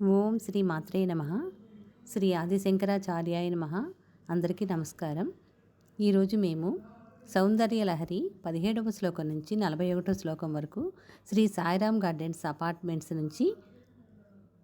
ఓం శ్రీ మాత్రే నమః. శ్రీ ఆదిశంకరాచార్యాయ నమః. అందరికీ నమస్కారం. ఈరోజు మేము సౌందర్య లహరి 17వ శ్లోకం నుంచి 41వ శ్లోకం వరకు శ్రీ సాయిరామ్ గార్డెన్స్ అపార్ట్మెంట్స్ నుంచి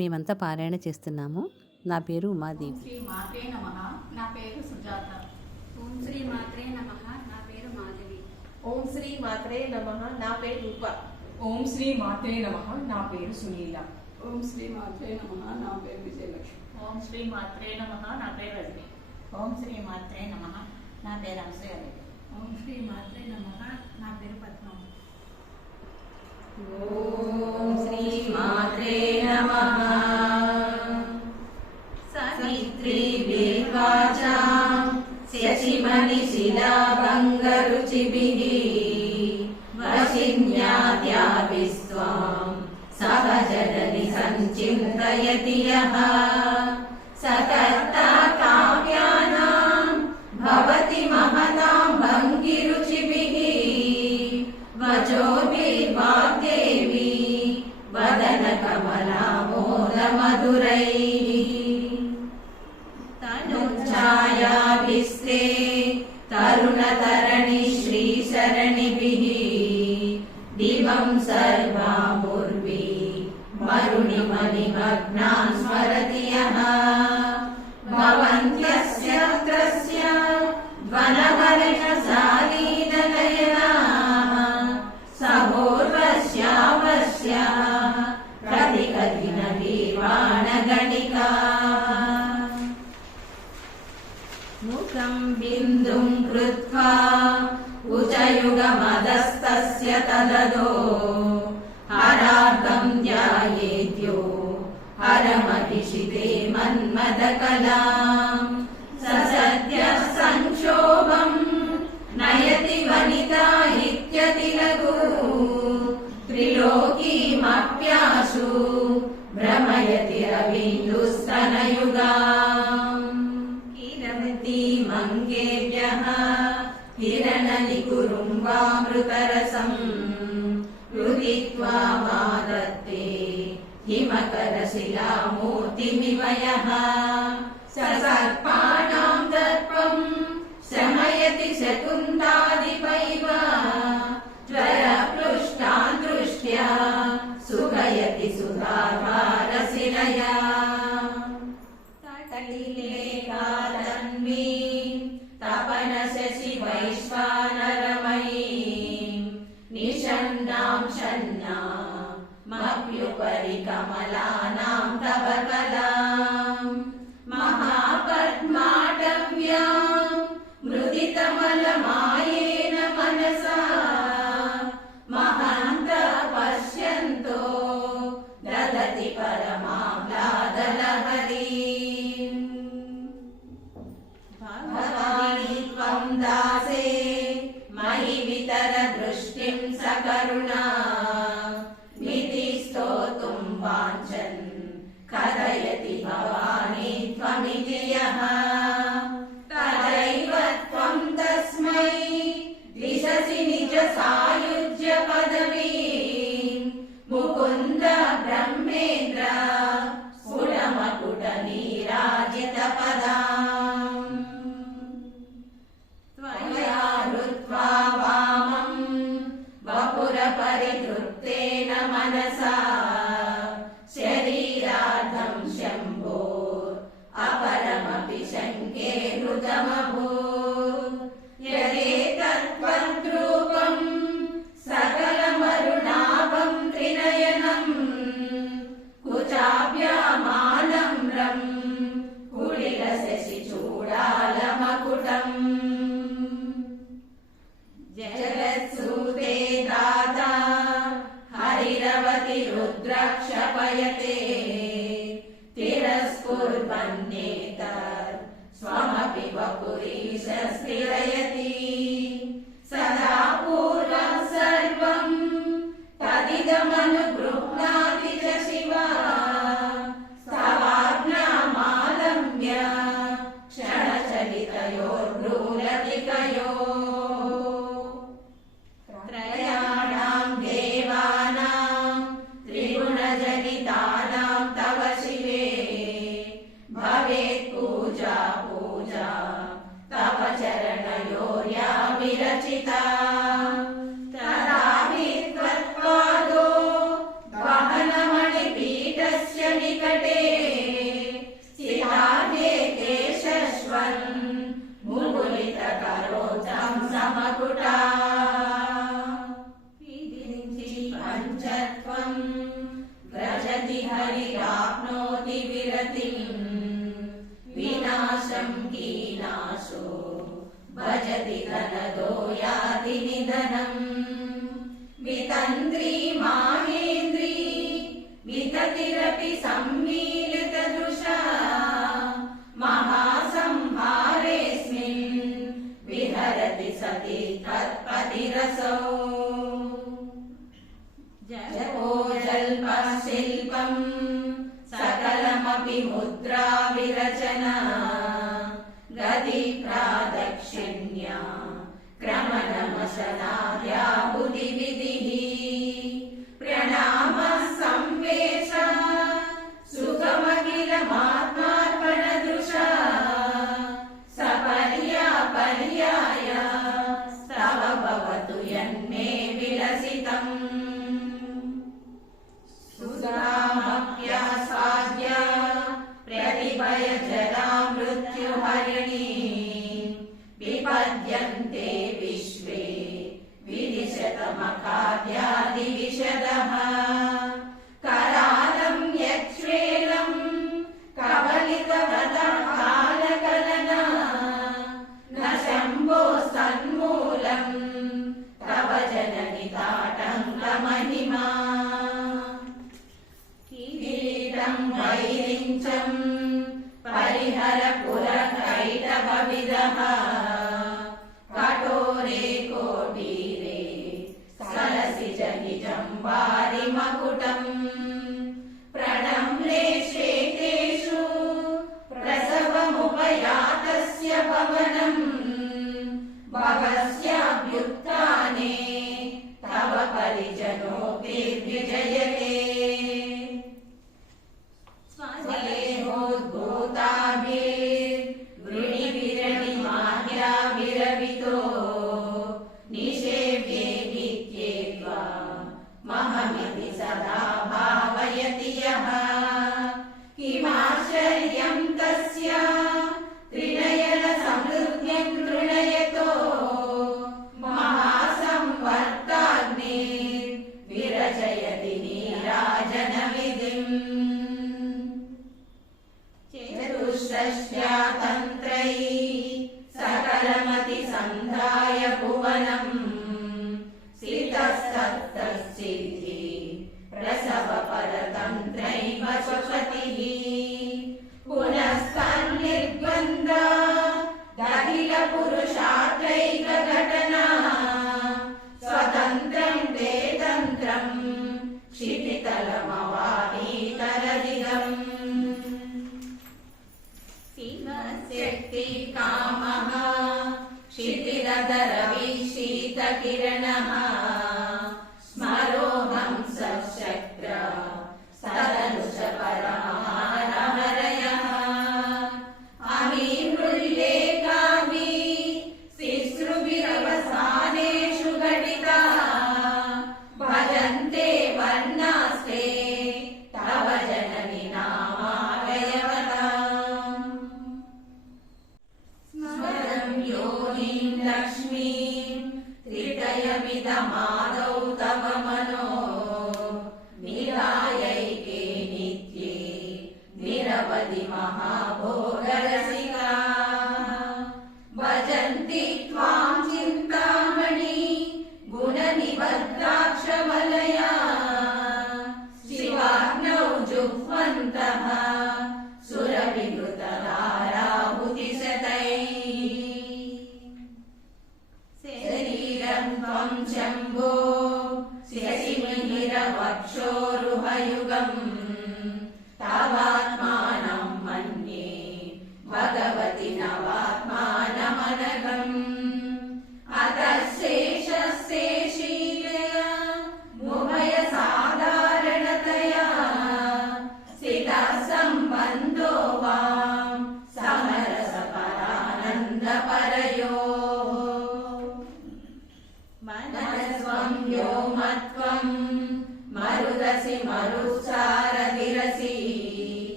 మేమంతా పారాయణ చేస్తున్నాము. నా పేరు ఉమాదేవి. శ్రీ మాత్రే నమః. నా పేరు సుజాత. ఓం శ్రీ మాత్రే నమః. నా పేరు మాధవి. ఓం శ్రీ మాత్రే నమః. నా పేరు రూప. ఓం శ్రీ మాత్రే నమః. నా పేరు సునీల. ఓం శ్రీ మాత్రే నమః. నా పేరు విజయలక్ష్మి. ఓం శ్రీ మాత్రే నమః. నా పేరు రజని. ఓం శ్రీ మాత్రే నమః. నా పేరు అనసూయదేవి. ఓం శ్రీ మాత్రే నమః. నా పేరు పద్మం. ఓం శ్రీ మాత్రే నమః. సావిత్రి వేద్వాచాం శశిమణి శిలాభంగరుచిభిః వశిన్యాద్యాభిస్త్వాం సహజనని సంచింతయతి యః సకర్తా కావ్యానాం భవతి మహతాం భంగిరుచిభిః వచోభిర్వాగ్దేవి వదన కమలామోదమధురైః తనుఛాయాభిస్తే తరుణతరణి శ్రీశరణిభిః దివం సర్వాముర్వి మరుణిమణిమగ్నాన్ స్మరతి యః భవంత్యస్య త్రస్య వనవర్ణశాలీననయనాః సహోర్వశ్యావశ్య ప్రతికదిన గీర్వాణగణికాః ముఖం బిందుం కృత్వా ఉచయుగమదస్తస్య తదదో హరార్ధం ధ్యాయేద్యో హరమభిషితే మన్మదకలాం ససద్యః సంక్షోభం నయతి వనితా ఇత్యతిలఘు త్రిలోకీమప్యాశు భ్రమయతి రవీందుస్తనయుగాం కిరమతి మంగేభ్యః హిరణనికురుంబామృతరసం రుదిत्वा మాదత్తే హిమకరశిలామూర్తిమివ యః ససర్పాణాం దర్పం శమయతి శకుంతాదిపైవ జ్వరపృష్టాన్ దృష్ట్యా సుఖయతి సుధాధారశిరయా తటిలే కాలన్వీ తపన శశి వైశ్వానరమయీ నిషన్నాం షన్నామప్యుపరి కమలానాం తవ కలాం మహాపద్మాటవ్యాం మృదితమలమాయేన మనసా మహాంత పశ్యంతో దదతి పరమాహ్లాదలహరీం భవాని త్వం దాసే మయి వితర దృష్టిం సకరుణా మితి స్తోతుం వాంఛన్ కథయతి భవాని త్వమితి యః తదైవ త్వం తస్మై దిశసి నిజ సాయుజ్య పదవీం ముకుంద బ్రహ్మేంద్ర స్ఫుటమకుట నీరాజిత పదాం త్వయా హృత్వా వామం వపుర పరితృప్తేన మనసా శరీరార్థం శంభో అపరమపి శంకే హృతమభూత్ యదేతత్వద్రూపం సకలమరుణాభం త్రినయనం కుచాభ్యామానమ్రం కుళిల శశి చూడాలమకుటం జగత్సూతే దాతా హరిరవతి రుద్రక్షపయతే తిరస్కుర్వన్నేతర్ స్వమపి వపురీశ స్థిరయతి సదా పూర్వం సర్వం తదిదమనుగృహ్ణాతి చ శివా స్తవాజ్ఞామాలమ్య క్షణచలితయోర్భ్రూలతికయో త్రయాణాం దేవానాం త్రిగుణజనితానాం తవ శివ ततो याति निधनम् वितन्द्री माहेन्द्री विततिरपि सम्मीलितदृशा महासंहारेऽस्मिन् विहरति सति तत्पतिरसौ जपो जल्पः शिल्पम् सकलमपि मुद्रा विरचना गति प्रादक्षिण्या क्रमनमशनाद्याहुतिविधिः प्रणामः संवेश सुखमखिलमात्मार्पणदृशा सपर्यापर्याय स्तव भवतु यन्मे विलसितम् सुधामप्यास्वाद्य प्रतिभयजला मृत्युहरिणी विपद्यन्ते विश्वे विदिशतमखाद्यादिविशदः करालं यच्छ्वेलं कबलितवतः कालकलना न शम्भो सन्मूलं तव जननिताटङ्कमहिमा किरीटं वैरिञ्चं परिहर पुरकैटभविदः कठोरे कोटीरे सरसि जनिजं वारिमकुटम् प्रणम्रे श्वेतेषु प्रसवमुपयातस्य भवनम् भवस्याभ्युत्थाने तव परिजनोऽभिर्विजयते स्वदेहोद्भूताभिर्वृणिविरणिमाह्या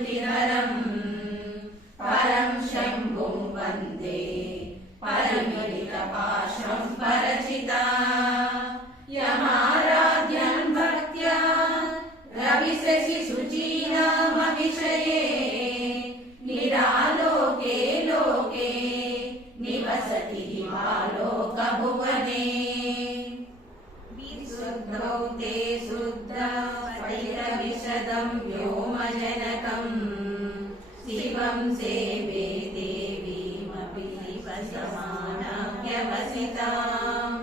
श्रुतिधरम् परं शम्भुं वन्दे परिमिलितपाशं परचिता यमाराध्यं भक्त्या रविशशिशुचीनामभिषये निरालोके लोके निवसति हिमालोकभुवने विशुद्धौ ते शुद्धा स्फटिकविशदं व्योमजनकम् शिवं सेवे देवीमपि शिवसमानाभ्यवसिताम्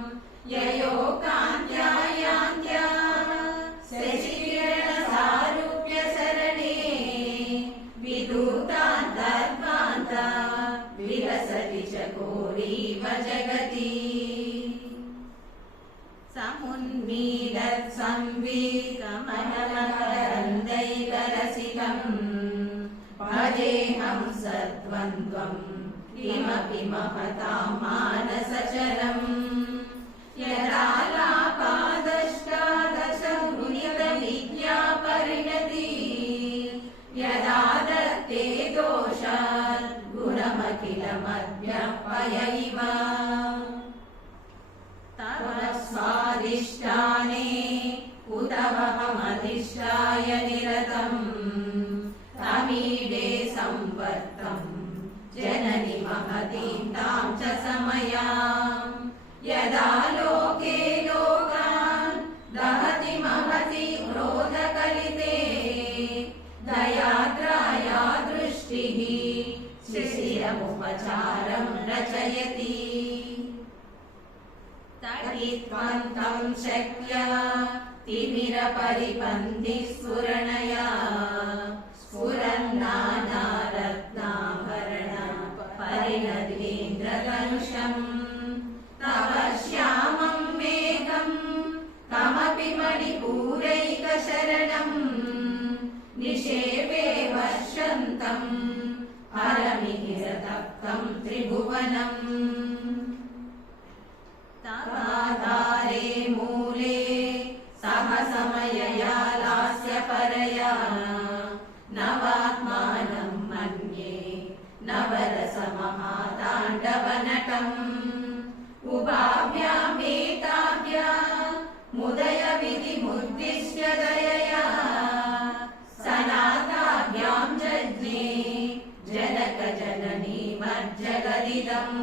ययोकान्त्या यान्त्या शशिकिरणसारूप्यसरणे विदूतान्तर्कान्ता विलसति चकोरीव जगति समुन्मीलत् संवीतमनमकरन्दैकरसिकम् भजेऽहं सद्वन्द्वं किमपि महतां मानसचरम् यदालापादष्टादश गुणितविद्या परिणति यदा दत्ते दोषात् गुणमखिलमद्व्यपयैव तव स्वादिष्टाने उतवहमधिष्ठाय निरतम् तमीडे संवर्तं जननि महतीं तां च समयाम् यदा लोके लोकान् दहति महती क्रोधकलिते दयाद्राया दृष्टिः शिशिरमुपचारं रचयति तडित्वन्तं शक्या तिमिरपरिपन्थिस्फुरणया स्फुरन्नानारत्नाभरण परिणतीन्द्रधनुषम् तव श्यामं मेघं कमपि मणिपूरैकशरणम् निषेवे वर्षन्तं हरमिहिरतप्तं त्रिभुवनम् तवाधारे मूले सह समयया लास्यपरया नवात्मानं मन्ये नवरसमहाताण्डवनटम् उभाभ्यामेताभ्या मुदय विधिमुद्दिश्य दयया सनाताभ्यां जज्ञे जनक जननी मज्जगदिदम्